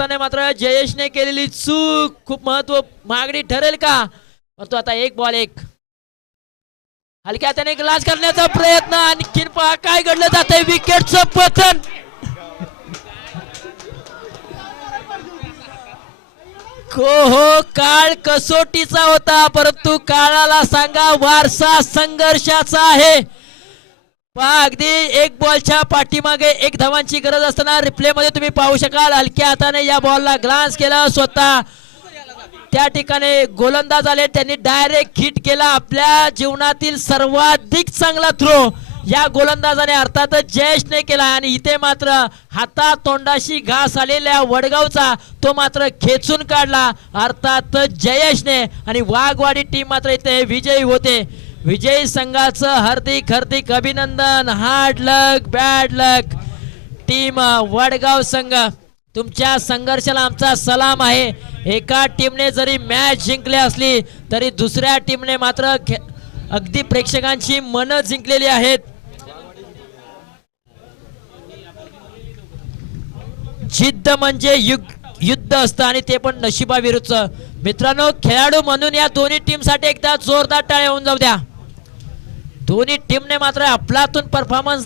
असताना मात्र जयेशने केलेली चूक खूप मागणी ठरेल का? परंतु आता एक बॉल एक हलक्या हाताने ग्लास करण्याचा प्रयत्न आणखीन पहा काय घडलं जातंय विकेटचं पतन. हो काळ कसोटीचा होता परंतु काळाला सांगा वारसा संघर्षाचा आहे. पहा अगदी एक बॉलच्या पाठीमागे एक धावांची गरज असताना रिप्ले मध्ये तुम्ही पाहू शकाल हलक्या हाताने या बॉलला ग्लान्स केला. स्वतः त्या ठिकाणी गोलंदाज आले त्यांनी डायरेक्ट हिट केला. आपल्या जीवनातील सर्वाधिक चांगला थ्रो या गोलंदाजाने अर्थातच जयेशने केला आणि इथे मात्र हाता तोंडाशी घास आलेल्या वडगावचा तो मात्र खेचून काढला अर्थातच जयेशने आणि वाघवाडी टीम मात्र इथे विजयी होते. विजयी संघाचं हार्दिक हार्दिक अभिनंदन. हार्ड लक बॅड लक टीम वडगाव संघ तुमच्या संघर्षाला आमचा सलाम आहे. एका टीमने जरी मॅच जिंकली असली तरी दुसऱ्या टीमने मात्र अगदी प्रेक्षकांची मन जिंकलेली आहेत. जिद्द म्हणजे युद्ध असतं आणि ते पण नशिबाविरुद्ध. मित्रांनो खेळाडू म्हणून या दोन्ही टीम साठी एकदा जोरदार टाळ्या होऊन जाऊ द्या. दोन्ही टीमने मात्र अफलातून परफॉर्मन्स